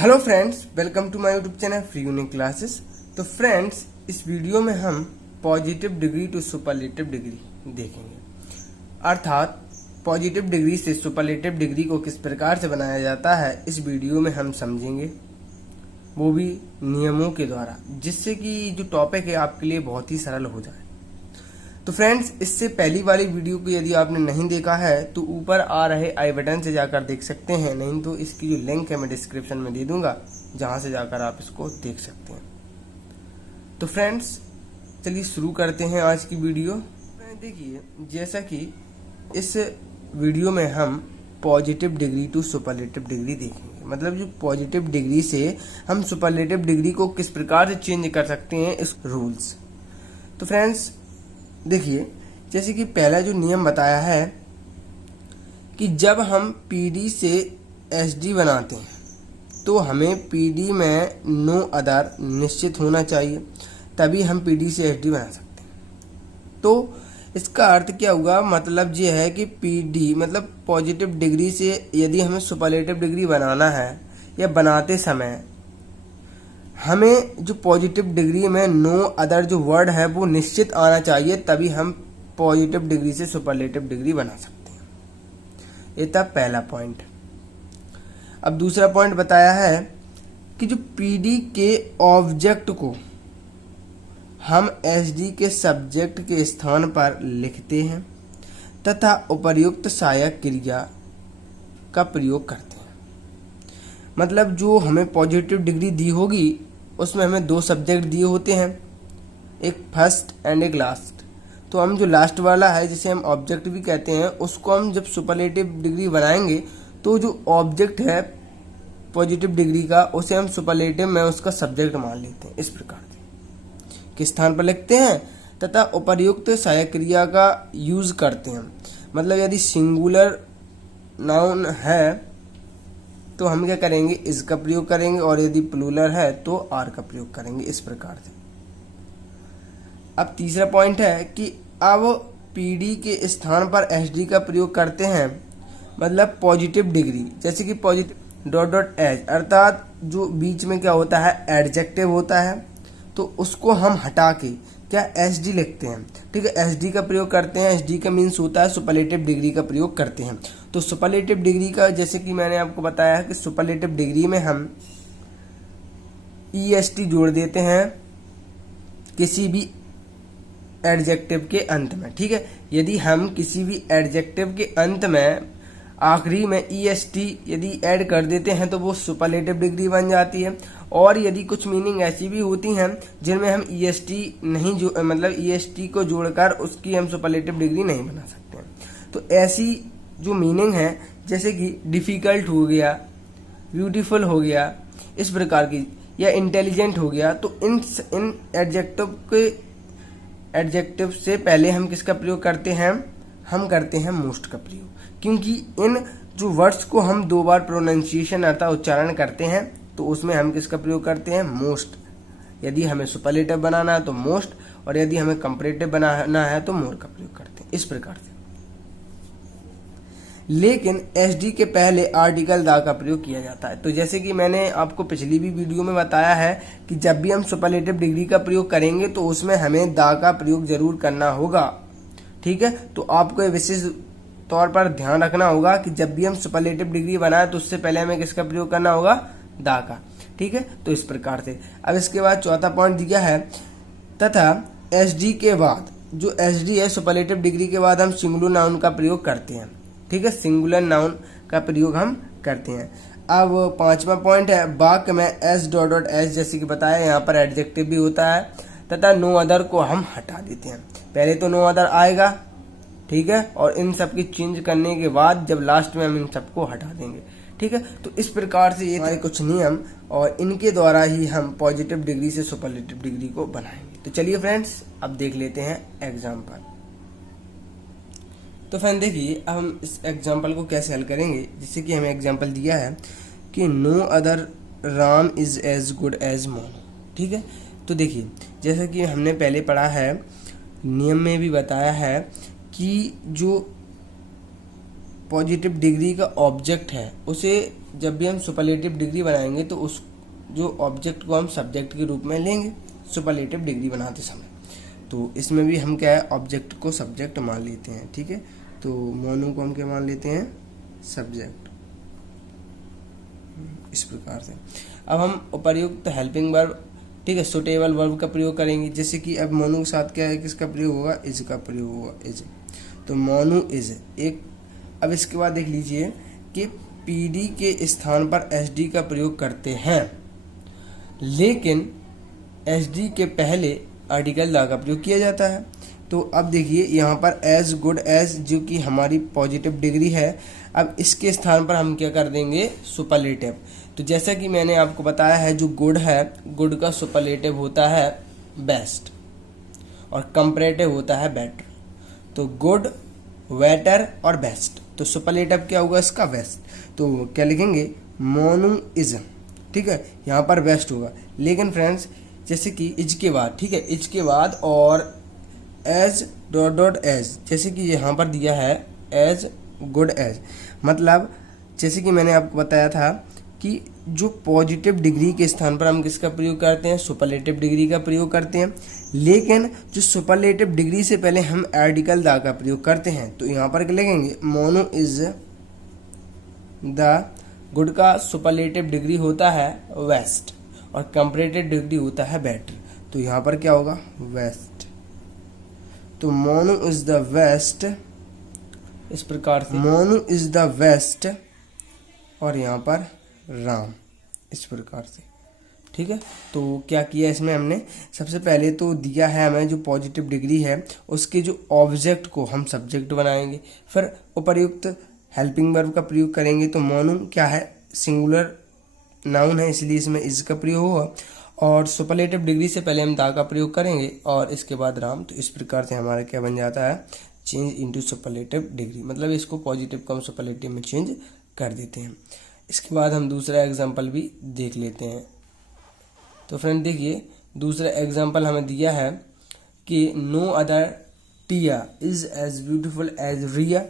Hello friends, welcome to my YouTube channel free unique classes. तो friends, इस video में हम positive degree to superlative degree देखेंगे, अर्थात पॉजिटिव डिग्री से सुपरलेटिव डिग्री को किस प्रकार से बनाया जाता है इस वीडियो में हम समझेंगे, वो भी नियमों के द्वारा, जिससे कि जो टॉपिक है आपके लिए बहुत ही सरल हो जाए। तो फ्रेंड्स, इससे पहली वाली वीडियो को यदि आपने नहीं देखा है तो ऊपर आ रहे आई बटन से जाकर देख सकते हैं, नहीं तो इसकी जो लिंक है मैं डिस्क्रिप्शन में दे दूंगा, जहां से जाकर आप इसको देख सकते हैं। तो फ्रेंड्स, चलिए शुरू करते हैं आज की वीडियो। देखिए, जैसा कि इस वीडियो में हम positive degree to superlative degree देखेंगे, मतलब जो पॉजिटिव डिग्री से हम सुपरलेटिव डिग्री को किस प्रकार से चेंज कर सकते हैं, इस रूल्स। तो फ्रेंड्स देखिए, जैसे कि पहला जो नियम बताया है कि जब हम पीडी से एसडी बनाते हैं तो हमें पीडी में नो अदर निश्चित होना चाहिए, तभी हम पीडी से एसडी बना सकते हैं। तो इसका अर्थ क्या होगा, मतलब ये है कि पीडी मतलब पॉजिटिव डिग्री से यदि हमें सुपरलेटिव डिग्री बनाना है या बनाते समय हमें जो पॉजिटिव डिग्री में नो अदर जो वर्ड है वो निश्चित आना चाहिए, तभी हम पॉजिटिव डिग्री से सुपरलेटिव डिग्री बना सकते हैं। ये था पहला पॉइंट। अब दूसरा पॉइंट बताया है कि जो पीडी के ऑब्जेक्ट को हम एसडी के सब्जेक्ट के स्थान पर लिखते हैं तथा उपर्युक्त सहायक क्रिया का प्रयोग करते हैं। मतलब जो हमें पॉजिटिव डिग्री दी होगी उसमें हमें दो सब्जेक्ट दिए होते हैं, एक फर्स्ट एंड एक लास्ट। तो हम जो लास्ट वाला है, जिसे हम ऑब्जेक्ट भी कहते हैं, उसको हम जब सुपरलेटिव डिग्री बनाएंगे तो जो ऑब्जेक्ट है पॉजिटिव डिग्री का, उसे हम सुपरलेटिव में उसका सब्जेक्ट मान लेते हैं। इस प्रकार से किस स्थान पर लिखते हैं तथा उपर्युक्त सहायक क्रिया का यूज करते हैं। मतलब यदि सिंगुलर नाउन है तो हम क्या करेंगे, इज का प्रयोग करेंगे, और यदि प्लूरल है तो आर का प्रयोग करेंगे। इस प्रकार से अब तीसरा पॉइंट है कि अब पीडी के स्थान पर एसडी का प्रयोग करते हैं, मतलब पॉजिटिव डिग्री, जैसे कि पॉजिटिव डॉट डॉट एज, अर्थात जो बीच में क्या होता है एडजेक्टिव होता है, तो उसको हम हटा के क्या एसडी लिखते हैं। ठीक है, एसडी का प्रयोग करते हैं। एसडी का मीन्स होता है सुपरलेटिव डिग्री का प्रयोग करते हैं। तो सुपरलेटिव डिग्री का, जैसे कि मैंने आपको बताया है कि सुपरलेटिव डिग्री में हम ईएसटी जोड़ देते हैं किसी भी एडजेक्टिव के अंत में। ठीक है, यदि हम किसी भी एडजेक्टिव के अंत में आखिरी में ईएसटी यदि ऐड कर देते हैं तो वो सुपरलेटिव डिग्री बन जाती है। और यदि कुछ मीनिंग ऐसी भी होती हैं जिनमें हम ईएसटी नहीं मतलब ईएसटी को जोड़कर उसकी हम सुपरलेटिव डिग्री नहीं बना सकते हैं। तो ऐसी जो मीनिंग है, जैसे कि डिफिकल्ट हो गया, ब्यूटीफुल हो गया, इस प्रकार की, या इंटेलिजेंट हो गया, तो इन एडजेक्टिव से पहले हम किसका प्रयोग करते हैं, हम करते हैं मोस्ट का प्रयोग, क्योंकि इन जो वर्ड्स को हम दो बार प्रोनाउंसिएशन अर्थात उच्चारण करते हैं तो उसमें हम किसका प्रयोग करते हैं, मोस्ट। यदि हमें सुपरलेटिव बनाना है तो मोस्ट, और यदि हमें कंपैरेटिव बनाना है तो मोर का प्रयोग करते हैं। इस प्रकार से। लेकिन एसडी के पहले आर्टिकल दा का प्रयोग किया जाता है। तो जैसे कि मैंने आपको पिछली भी वीडियो में बताया है कि जब भी हम सुपरलेटिव डिग्री का प्रयोग करेंगे तो उसमें हमें दा का प्रयोग जरूर करना होगा। ठीक है, तो आपको विशेष तौर पर ध्यान रखना होगा कि जब भी हम सुपरलेटिव डिग्री बनाए तो उससे पहले हमें किसका प्रयोग करना होगा, दा का। ठीक है, तो इस प्रकार से। अब इसके बाद चौथा पॉइंट दिया है, तथा एसडी के बाद जो एसडी है सुपरलेटिव डिग्री के बाद हम सिंगुलर नाउन का प्रयोग करते हैं। ठीक है, सिंगुलर नाउन का प्रयोग हम करते हैं। अब पांचवा पॉइंट है, वाक्य में एस डॉट डॉट एस, जैसे कि बताया यहाँ पर एडजेक्टिव भी होता है, तथा नो अदर को हम हटा देते हैं। पहले तो नो अदर आएगा, ठीक है, और इन सब की चेंज करने के बाद जब लास्ट में हम इन सबको हटा देंगे। ठीक है, तो इस प्रकार से ये हमारे कुछ नियम, और इनके द्वारा ही हम पॉजिटिव डिग्री से सुपरलेटिव डिग्री को बनाएंगे। तो चलिए फ्रेंड्स, अब देख लेते हैं एग्जाम्पल। तो फ्रेंड देखिए, अब हम इस एग्जाम्पल को कैसे हल करेंगे। जैसे कि हमें एग्जाम्पल दिया है कि no other Ram is as good as Monu. ठीक है, तो देखिए, जैसा कि हमने पहले पढ़ा है, नियम में भी बताया है कि जो पॉजिटिव डिग्री का ऑब्जेक्ट है उसे जब भी हम सुपरलेटिव डिग्री बनाएंगे तो उस जो ऑब्जेक्ट को हम सब्जेक्ट के रूप में लेंगे सुपरलेटिव डिग्री बनाते समय। तो इसमें भी हम क्या है, ऑब्जेक्ट को सब्जेक्ट मान लेते हैं। ठीक है, तो मोनू को हम क्या मान लेते हैं, सब्जेक्ट। इस प्रकार से अब हम उपर्युक्त हेल्पिंग वर्ब, ठीक है, सुटेबल वर्ब का प्रयोग करेंगे। जैसे कि अब मोनू के साथ क्या है, किसका प्रयोग होगा, इज का प्रयोग होगा, इज। तो मोनू इज एक। अब इसके बाद देख लीजिए कि पीडी के स्थान पर एसडी का प्रयोग करते हैं, लेकिन एसडी के पहले आर्टिकल दा का प्रयोग किया जाता है। तो अब देखिए यहाँ पर एज गुड एज, जो कि हमारी पॉजिटिव डिग्री है, अब इसके स्थान पर हम क्या कर देंगे, सुपरलेटिव। तो जैसा कि मैंने आपको बताया है, जो गुड है, गुड का सुपरलेटिव होता है बेस्ट और कंपैरेटिव होता है बेटर। तो गुड, बेटर और बेस्ट, तो सुपरलेटिव क्या होगा इसका, बेस्ट। तो क्या लिखेंगे, मोनू इज। ठीक है, यहाँ पर बेस्ट होगा। लेकिन फ्रेंड्स जैसे कि इज के बाद, ठीक है, इज के बाद और एज डॉट डॉट एज, जैसे कि यहाँ पर दिया है एज गुड एज, मतलब जैसे कि मैंने आपको बताया था कि जो पॉजिटिव डिग्री के स्थान पर हम किसका प्रयोग करते हैं, सुपरलेटिव डिग्री का प्रयोग करते हैं। लेकिन जो सुपरलेटिव डिग्री से पहले हम आर्टिकल दा का प्रयोग करते हैं। तो यहाँ पर क्या लिखेंगे, मोनू इज द, गुड का सुपरलेटिव डिग्री होता है वेस्ट और कंपैरेटिव डिग्री होता है बेटर। तो यहाँ पर क्या होगा, वेस्ट। तो मोनू इज द वेस्ट, इस प्रकार से मोनू इज द वेस्ट, और यहाँ पर राम, इस प्रकार से। ठीक है, तो क्या किया इसमें हमने, सबसे पहले तो दिया है हमें जो पॉजिटिव डिग्री है उसके जो ऑब्जेक्ट को हम सब्जेक्ट बनाएंगे, फिर उपर्युक्त हेल्पिंग वर्ब का प्रयोग करेंगे। तो मोनू क्या है, सिंगुलर नाउन है, इसलिए इसमें इज का प्रयोग होगा, और सुपरलेटिव डिग्री से पहले हम दा का प्रयोग करेंगे और इसके बाद राम। तो इस प्रकार से हमारा क्या बन जाता है, चेंज इनटू सुपरलेटिव डिग्री, मतलब इसको पॉजिटिव को हम सुपरलेटिव में चेंज कर देते हैं। इसके बाद हम दूसरा एग्जाम्पल भी देख लेते हैं। तो फ्रेंड देखिए, दूसरा एग्जाम्पल हमें दिया है कि no other Tia is as beautiful as Riya.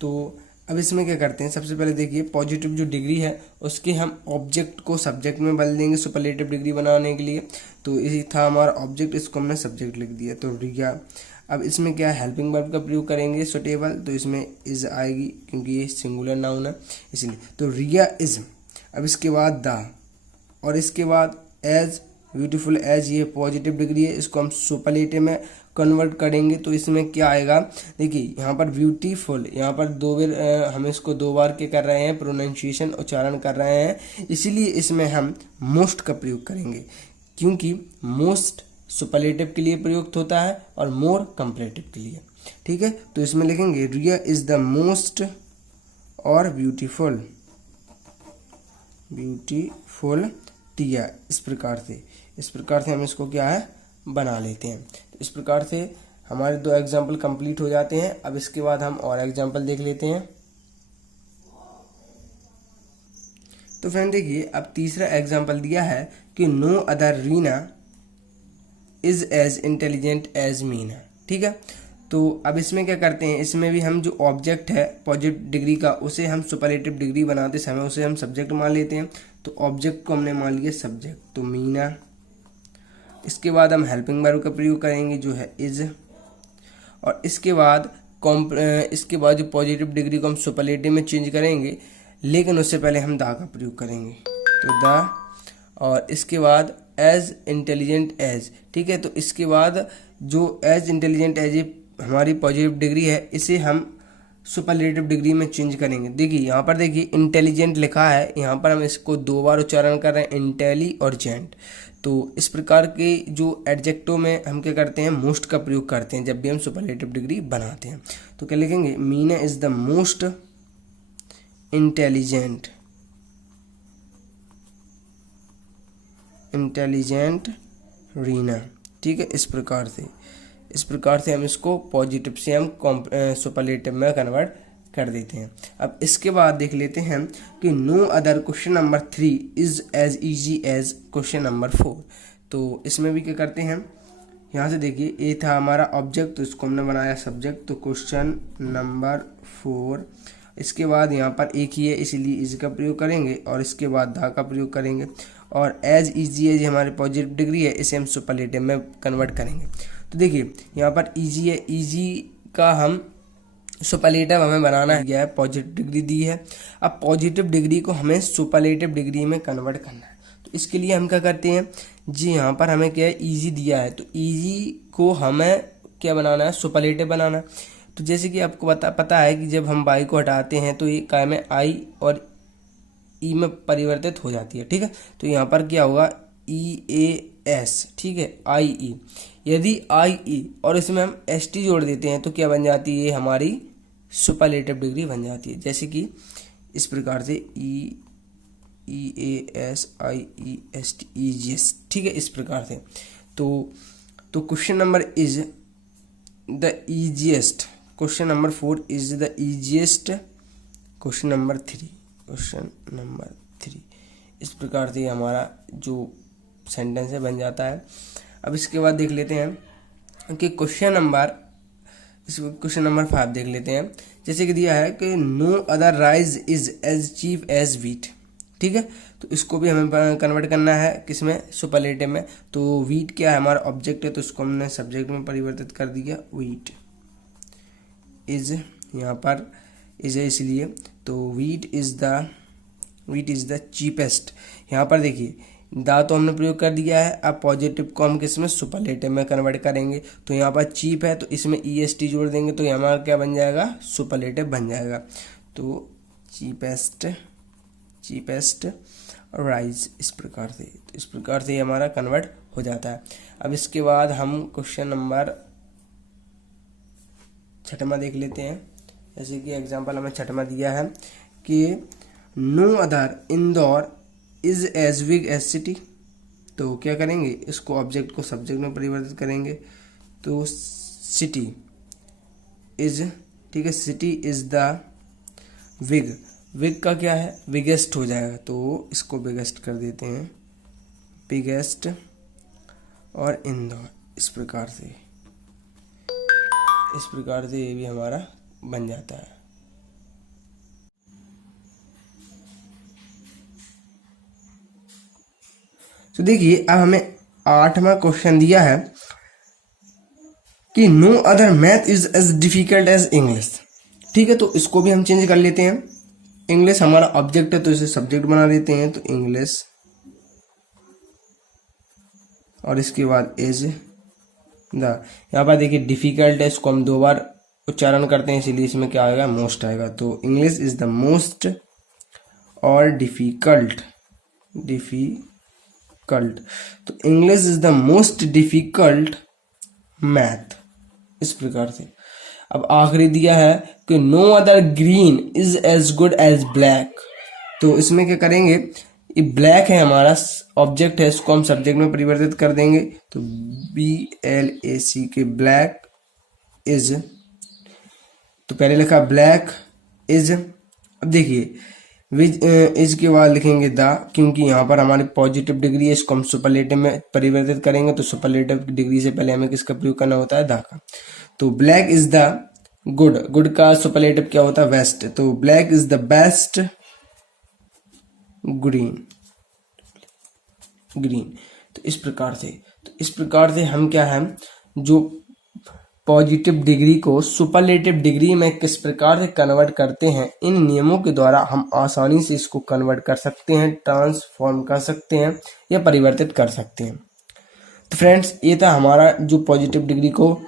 तो अब इसमें क्या करते हैं, सबसे पहले देखिए पॉजिटिव जो डिग्री है उसके हम ऑब्जेक्ट को सब्जेक्ट में बदल देंगे सुपरलेटिव डिग्री बनाने के लिए। तो इसी था हमारा ऑब्जेक्ट, इसको हमने सब्जेक्ट लिख दिया, तो रिया। अब इसमें क्या है, हेल्पिंग वर्ब का प्रयोग करेंगे सुटेबल, तो इसमें इज आएगी क्योंकि ये सिंगुलर नाउन है इसलिए। तो रिया इज। अब इसके बाद दा, और इसके बाद एज ब्यूटीफुल एज, ये पॉजिटिव डिग्री है, इसको हम सुपरलेटिव में कन्वर्ट करेंगे। तो इसमें क्या आएगा, देखिए यहाँ पर ब्यूटीफुल, यहाँ पर दो बार हम इसको दो बार के कर रहे हैं, प्रोनाउंसिएशन उच्चारण कर रहे हैं, इसीलिए इसमें हम मोस्ट का प्रयोग करेंगे, क्योंकि मोस्ट सुपरलेटिव के लिए प्रयुक्त होता है और मोर कंपैरेटिव के लिए। ठीक है, तो इसमें लिखेंगे रिया इज द मोस्ट और ब्यूटीफुल, ब्यूटीफुल टिया, इस प्रकार से हम इसको क्या है, बना लेते हैं। तो इस प्रकार से हमारे दो एग्जाम्पल कंप्लीट हो जाते हैं। अब इसके बाद हम और एग्जाम्पल देख लेते हैं। तो फ्रेंड देखिए, अब तीसरा एग्जाम्पल दिया है कि no other Reena is as intelligent as Meena. ठीक है, तो अब इसमें क्या करते हैं, इसमें भी हम जो ऑब्जेक्ट है पॉजिटिव डिग्री का उसे हम सुपरलेटिव डिग्री बनाते समय उसे हम सब्जेक्ट मान लेते हैं। तो ऑब्जेक्ट को हमने मान लिया सब्जेक्ट, तो मीना। इसके बाद हम हेल्पिंग वर्ब का प्रयोग करेंगे जो है इज, और इसके बाद जो पॉजिटिव डिग्री को हम सुपरलेटिव में चेंज करेंगे, लेकिन उससे पहले हम दा का प्रयोग करेंगे, तो दा। और इसके बाद एज इंटेलिजेंट एज। ठीक है, तो इसके बाद जो एज इंटेलिजेंट एज हमारी पॉजिटिव डिग्री है, इसे हम सुपरलेटिव डिग्री में चेंज करेंगे। देखिए यहाँ पर देखिए इंटेलिजेंट लिखा है, यहाँ पर हम इसको दो बार उच्चारण कर रहे हैं, इंटेली और जेंट। तो इस प्रकार के जो एडजेक्टिव में हम क्या करते हैं, मोस्ट का प्रयोग करते हैं जब भी हम सुपरलेटिव डिग्री बनाते हैं। तो क्या लिखेंगे, Meena is the most intelligent Reena. ठीक है, इस प्रकार से हम इसको पॉजिटिव से हम सुपरलेटिव में कन्वर्ट कर देते हैं। अब इसके बाद देख लेते हैं कि no other question number 3 is as easy as question number 4। तो इसमें भी क्या करते हैं, यहाँ से देखिए ए था हमारा ऑब्जेक्ट, तो इसको हमने बनाया सब्जेक्ट, तो क्वेश्चन नंबर 4। इसके बाद यहाँ पर एक ही है इसलिए इज का प्रयोग करेंगे और इसके बाद द का प्रयोग करेंगे। और एज इजी एज हमारे पॉजिटिव डिग्री है, इसे हम सुपरलेटिव में कन्वर्ट करेंगे। तो देखिए यहाँ पर इजी है, इजी का हम सुपरलेटिव हमें बनाना गया है, पॉजिटिव डिग्री दी है। अब पॉजिटिव डिग्री को हमें सुपरलेटिव डिग्री में कन्वर्ट करना है। तो इसके लिए हम क्या करते हैं जी, यहाँ पर हमें क्या है इजी दिया है, तो इजी को हमें क्या बनाना है, सुपरलेटिव बनाना। तो जैसे कि आपको पता है कि जब हम वाई को हटाते हैं तो ये काय में आई और ई में परिवर्तित हो जाती है, ठीक है। तो यहाँ पर क्या होगा ई ए एस, ठीक है, आई ई। यदि आई ई और इसमें हम एस टी जोड़ देते हैं तो क्या बन जाती है, हमारी सुपरलेटिव डिग्री बन जाती है। जैसे कि इस प्रकार से E A S I E S T easiest, ठीक है, इस प्रकार से। तो question number is the easiest, question number 4 is the easiest, question number 3 इस प्रकार से हमारा जो सेंटेंस है बन जाता है। अब इसके बाद देख लेते हैं कि क्वेश्चन नंबर 5 देख लेते हैं। जैसे कि दिया है कि no other rice is as cheap as wheat, ठीक है। तो इसको भी हमें कन्वर्ट करना है किसमें, सुपरलेटिव में। तो वीट क्या है, हमारा ऑब्जेक्ट है, तो इसको हमने सब्जेक्ट में परिवर्तित कर दिया, वीट इज, यहाँ पर इज है इसलिए, तो वीट इज द चीपेस्ट। यहाँ पर देखिए दा तो हमने प्रयोग कर दिया है। अब पॉजिटिव को हम किसमें, सुपरलेटिव में कन्वर्ट करेंगे। तो यहाँ पर चीप है तो इसमें ई एस टी जोड़ देंगे तो हमारा क्या बन जाएगा, सुपरलेटिव बन जाएगा। तो चीपेस्ट राइस, इस प्रकार से, तो इस प्रकार से हमारा कन्वर्ट हो जाता है। अब इसके बाद हम क्वेश्चन नंबर 6 देख लेते हैं। जैसे कि एग्जाम्पल हमें 6 दिया है कि no other Indore is as big as city. तो क्या करेंगे, इसको ऑब्जेक्ट को सब्जेक्ट में परिवर्तित करेंगे। तो सिटी इज, ठीक है, सिटी इज द विग का क्या है, बिगेस्ट हो जाएगा, तो इसको बिगेस्ट कर देते हैं, बिगेस्ट और इंदौर, इस प्रकार से ये भी हमारा बन जाता है। तो देखिए अब हमें 8वां क्वेश्चन दिया है कि no other math is as difficult as English, ठीक है। तो इसको भी हम चेंज कर लेते हैं। इंग्लिश हमारा ऑब्जेक्ट है तो इसे सब्जेक्ट बना देते हैं, तो इंग्लिश और इसके बाद इज द। यहाँ पर देखिए डिफिकल्ट है, इसको हम 2 बार उच्चारण करते हैं इसीलिए इसमें क्या आएगा, मोस्ट आएगा। तो इंग्लिश इज द मोस्ट और डिफिकल्ट, तो English is the most difficult math, इस प्रकार से। अब आखिरी दिया है कि no other green is as good as black. तो इसमें क्या करेंगे, ये ब्लैक है हमारा ऑब्जेक्ट है, इसको हम सब्जेक्ट में परिवर्तित कर देंगे। तो BLAC के ब्लैक इज, तो पहले लिखा ब्लैक इज। अब देखिए विज इज के बाद लिखेंगे द, क्योंकि यहाँ पर हमारी पॉजिटिव डिग्री है, इसको हम सुपरलेटिव में परिवर्तित करेंगे। तो सुपरलेटिव डिग्री से पहले हमें किसका प्रयोग करना होता है, द का। तो ब्लैक इज द गुड का सुपरलेटिव क्या होता है, बेस्ट। तो black is the best green. तो इस प्रकार से हम क्या है, जो पॉजिटिव डिग्री को सुपरलेटिव डिग्री में किस प्रकार से कन्वर्ट करते हैं, इन नियमों के द्वारा हम आसानी से इसको कन्वर्ट कर सकते हैं, ट्रांसफॉर्म कर सकते हैं या परिवर्तित कर सकते हैं। तो फ्रेंड्स ये था हमारा जो पॉजिटिव डिग्री को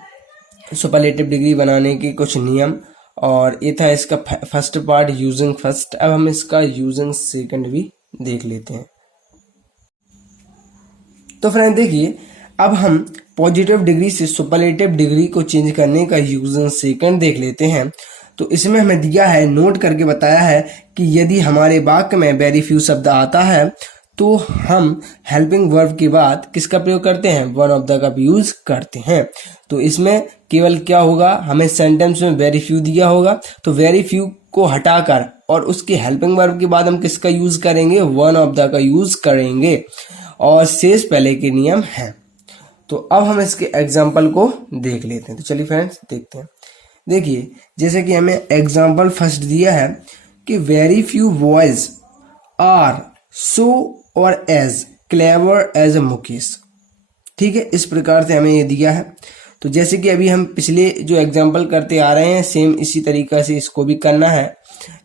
सुपरलेटिव डिग्री बनाने के कुछ नियम, और ये था इसका फर्स्ट पार्ट यूजिंग फर्स्ट। अब हम इसका यूजिंग सेकंड भी देख लेते हैं। तो फ्रेंड देखिए अब हम पॉजिटिव डिग्री से सुपरलेटिव डिग्री को चेंज करने का यूजिंग सेकंड देख लेते हैं। तो इसमें हमें दिया है, नोट करके बताया है कि यदि हमारे वाक्य में वेरी फ्यू शब्द आता है तो हम हेल्पिंग वर्ब के बाद किसका प्रयोग करते हैं, वन ऑफ द का यूज करते हैं। तो इसमें केवल क्या होगा, हमें सेंटेंस में वेरी फ्यू दिया होगा तो वेरी फ्यू को हटाकर और उसके हेल्पिंग वर्ब के बाद हम किसका यूज करेंगे, वन ऑफ द का यूज करेंगे, और शेष पहले के नियम हैं। तो अब हम इसके एग्जाम्पल को देख लेते हैं। तो चलिए फ्रेंड्स देखते हैं। देखिए जैसे कि हमें एग्जाम्पल फर्स्ट दिया है कि very few boys are so और as clever as a Mukesh. ठीक है, इस प्रकार से हमें ये दिया है। तो जैसे कि अभी हम पिछले जो एग्जाम्पल करते आ रहे हैं सेम इसी तरीका से इसको भी करना है,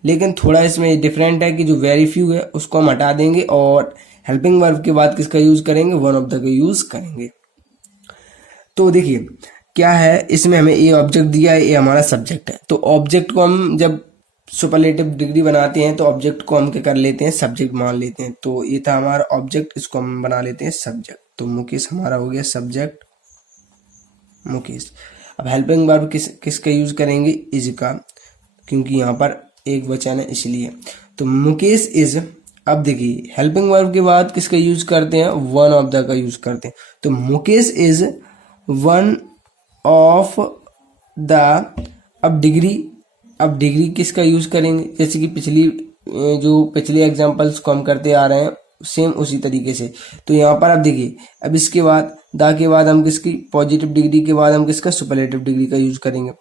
लेकिन थोड़ा इसमें डिफरेंट है कि जो वेरी फ्यू है उसको हम हटा देंगे और हेल्पिंग वर्ब के बाद किसका यूज करेंगे, वन ऑफ द का यूज करेंगे। तो देखिए क्या है, इसमें हमें ये ऑब्जेक्ट दिया है, ये हमारा सब्जेक्ट है। तो ऑब्जेक्ट को हम जब सुपरलेटिव डिग्री बनाते हैं तो ऑब्जेक्ट को हम क्या कर लेते हैं, सब्जेक्ट मान लेते हैं। तो ये था हमारा ऑब्जेक्ट, इसको हम बना लेते हैं सब्जेक्ट। तो मुकेश हमारा हो गया सब्जेक्ट मुकेश। अब हेल्पिंग वर्ब किसका यूज करेंगे, इज का, क्योंकि यहाँ पर एक वचन है इसलिए। तो मुकेश इज, अब देखिए हेल्पिंग वर्ब के बाद किसका यूज करते हैं, वन ऑफ द का यूज करते हैं। तो Mukesh is one of the, अब डिग्री किसका यूज करेंगे, जैसे कि पिछले एग्जांपल्स को हम करते आ रहे हैं सेम उसी तरीके से। तो यहाँ पर अब देखिए, अब इसके बाद द के बाद हम किसकी, पॉजिटिव डिग्री के बाद हम किसका, सुपरलेटिव डिग्री का यूज करेंगे।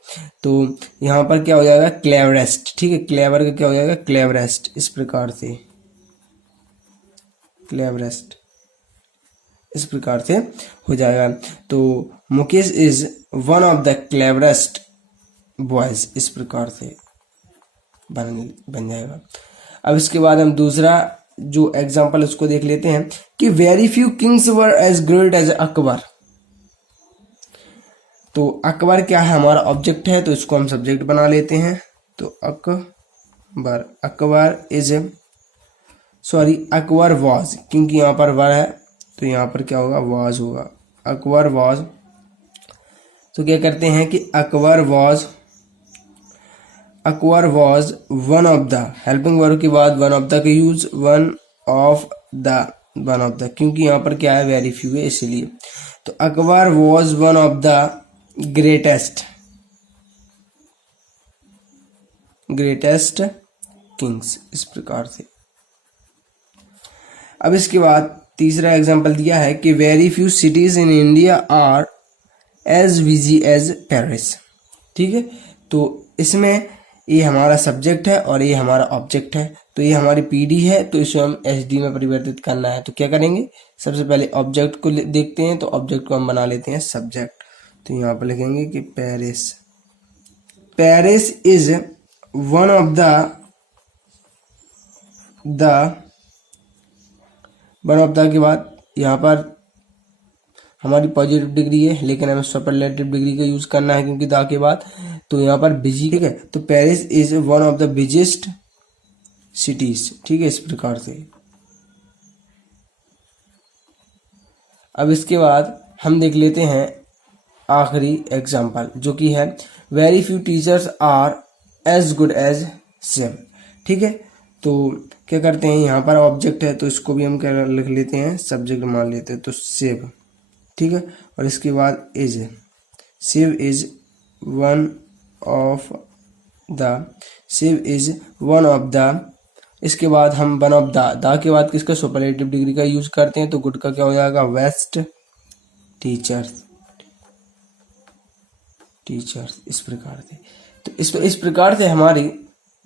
तो यहाँ पर क्या हो जाएगा, क्लेवरेस्ट। ठीक है, क्लेवर का क्या हो जाएगा, क्लेवरेस्ट। इस प्रकार से क्लेवरेस्ट इस प्रकार से हो जाएगा। तो Mukesh is one of the cleverest boys, इस प्रकार से बन जाएगा। अब इसके बाद हम दूसरा जो एग्जाम्पल उसको देख लेते हैं कि very few kings were as great as Akbar. तो अकबर क्या है, हमारा ऑब्जेक्ट है, तो इसको हम सब्जेक्ट बना लेते हैं। तो अकबर वाज, क्योंकि यहाँ पर वर है तो यहाँ पर क्या होगा, वाज होगा, अकबर वाज। तो क्या करते हैं कि Akbar was one of the, helping verb के बाद वन ऑफ द का यूज, वन ऑफ द, क्योंकि यहाँ पर क्या है, वेरी फ्यू है इसलिए। तो Akbar was one of the greatest Kings, इस प्रकार से। अब इसके बाद तीसरा एग्जांपल दिया है कि very few cities in India are as busy as Paris. ठीक है, तो इसमें ये हमारा सब्जेक्ट है और ये हमारा ऑब्जेक्ट है। तो ये हमारी पीडी है, तो इसे हम एसडी में परिवर्तित करना है। तो क्या करेंगे, सबसे पहले ऑब्जेक्ट को देखते हैं। तो ऑब्जेक्ट को हम बना लेते हैं सब्जेक्ट। तो यहाँ पर लिखेंगे कि Paris is one of the के बाद यहाँ पर हमारी पॉजिटिव डिग्री है, लेकिन हमें सुपरलेटिव डिग्री का यूज करना है क्योंकि द के बाद। तो यहाँ पर बिजी, ठीक है, तो Paris is one of the busiest cities. ठीक है, इस प्रकार से। अब इसके बाद हम देख लेते हैं आखिरी एग्जाम्पल, जो कि है very few teachers are as good as Shiv. ठीक है, तो क्या करते हैं, यहाँ पर ऑब्जेक्ट है तो इसको भी हम क्या लिख लेते हैं, सब्जेक्ट मान लेते हैं। तो शिव, ठीक है, और इसके बाद is, Shiv is one of the, इसके बाद हम वन ऑफ द के बाद किसका, सुपरलेटिव डिग्री का यूज करते हैं। तो गुड का क्या हो जाएगा, बेस्ट टीचर्स, इस प्रकार से। तो इस प्रकार से हमारी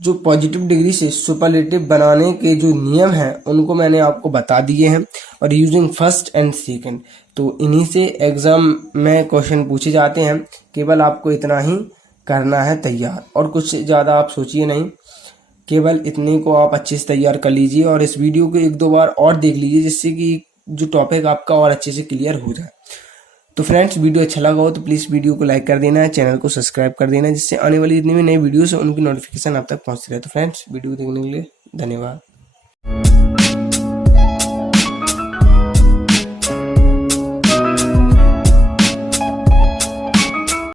जो पॉजिटिव डिग्री से सुपरलेटिव बनाने के जो नियम हैं उनको मैंने आपको बता दिए हैं, और यूजिंग फर्स्ट एंड सेकंड। तो इन्हीं से एग्जाम में क्वेश्चन पूछे जाते हैं। केवल आपको इतना ही करना है तैयार, और कुछ ज़्यादा आप सोचिए नहीं, केवल इतने को आप अच्छे से तैयार कर लीजिए और इस वीडियो को 1-2 बार और देख लीजिए, जिससे कि जो टॉपिक आपका और अच्छे से क्लियर हो जाए। तो फ्रेंड्स, वीडियो अच्छा लगा हो तो प्लीज़ वीडियो को लाइक कर देना है, चैनल को सब्सक्राइब कर देना है, जिससे आने वाली जितनी भी नई वीडियोस है उनकी नोटिफिकेशन आप तक पहुंचती रहे। तो फ्रेंड्स, वीडियो देखने के लिए धन्यवाद।